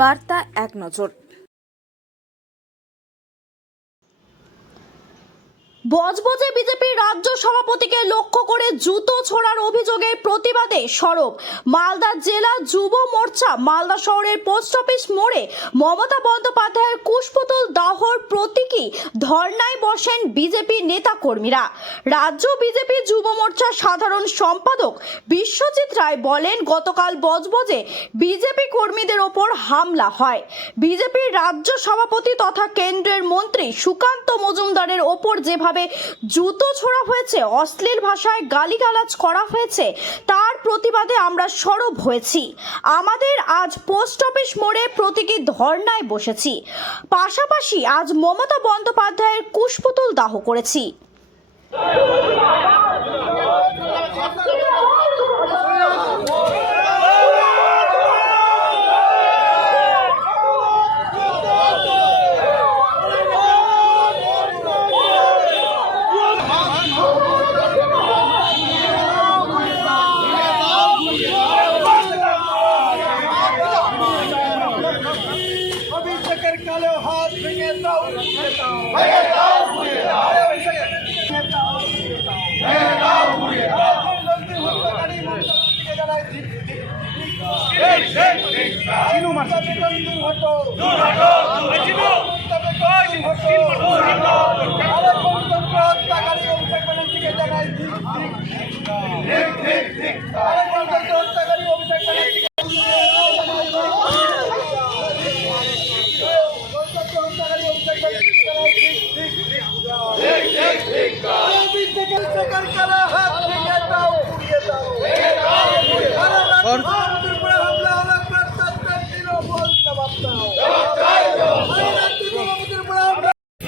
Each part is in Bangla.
বার্তা এক নজর। বজবজে বিজেপি রাজ্য সভাপতিকে লক্ষ্য করে জুতো ছোড়ার অভিযোগের প্রতিবাদে সরব মালদা জেলা যুব মোর্চা। মালদা শহরের পোস্ট অফিস মোড়ে মমতা বন্দ্যোপাধ্যায়ের কুশপুতুল দাহর প্রতীকী ধর্নায় বসেন বিজেপি নেতা কর্মীরা। রাজ্য বিজেপি যুব মোর্চার সাধারণ সম্পাদক বিশ্বজিৎ রায় বলেন, গতকাল বজবজে বিজেপি কর্মীদের ওপর হামলা হয়। বিজেপির রাজ্য সভাপতি তথা কেন্দ্রের মন্ত্রী সুকান্ত মজুমদারের ওপর যেভাবে জুতো ছোড়া হয়েছে, অশ্লীল ভাষায় গালিগালাজ করা হয়েছে, তার প্রতিবাদে আমরা সরব হয়েছি। আমাদের আজ পোস্ট অফিস মোড়ে প্রতীকী ধর্নায় বসেছি। পাশাপাশি আজ মমতা বন্দ্যোপাধ্যায়ের কুশপুতুল দাহ করেছি। কালো হাত ভেঙে দাও,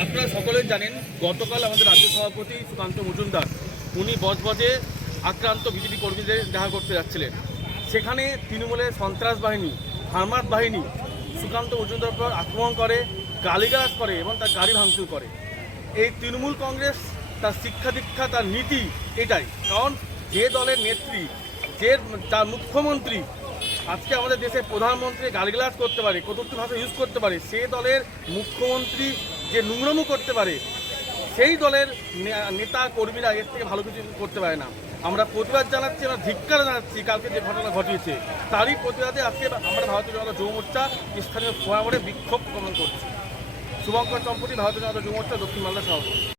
আপনারা সকলে জানেন, গতকাল আমাদের রাজ্য সভাপতি সুকান্ত মজুমদার উনি বজবজে আক্রান্ত বিজেপি কর্মীদের দেখা করতে যাচ্ছিলেন। সেখানে তৃণমূলের সন্ত্রাস বাহিনী, হারমাত বাহিনী সুকান্ত মজুমদার উপর আক্রমণ করে, গালিগালাজ করে এবং তার গাড়ি ভাঙচুর করে। এই তৃণমূল কংগ্রেস তার শিক্ষা দীক্ষা, তার নীতি এটাই। কারণ যে দলের নেত্রী, যে তার মুখ্যমন্ত্রী আজকে আমাদের দেশের প্রধানমন্ত্রী গালিগালাজ করতে পারে, কটূক্তি ভাষা ইউজ করতে পারে, সে দলের মুখ্যমন্ত্রী যে নোংরামো করতে পারে, সেই দলের নেতা কর্মীরা এর থেকে ভালো কিছু করতে পারে না। আমরা প্রতিবাদ জানাচ্ছি, আমরা ধিক্কার জানাচ্ছি কালকে যে ঘটনা ঘটিয়েছে, তারই প্রতিবাদে আজকে আমরা ভারতীয় জনতা যুব মোর্চা স্থানীয় ফোয়ামোড়ে বিক্ষোভ প্রদর্শন করছি। শুভঙ্কর চম্পতি, ভারতীয় জনতা যুব মোর্চা, দক্ষিণ মালদা সভাপতি।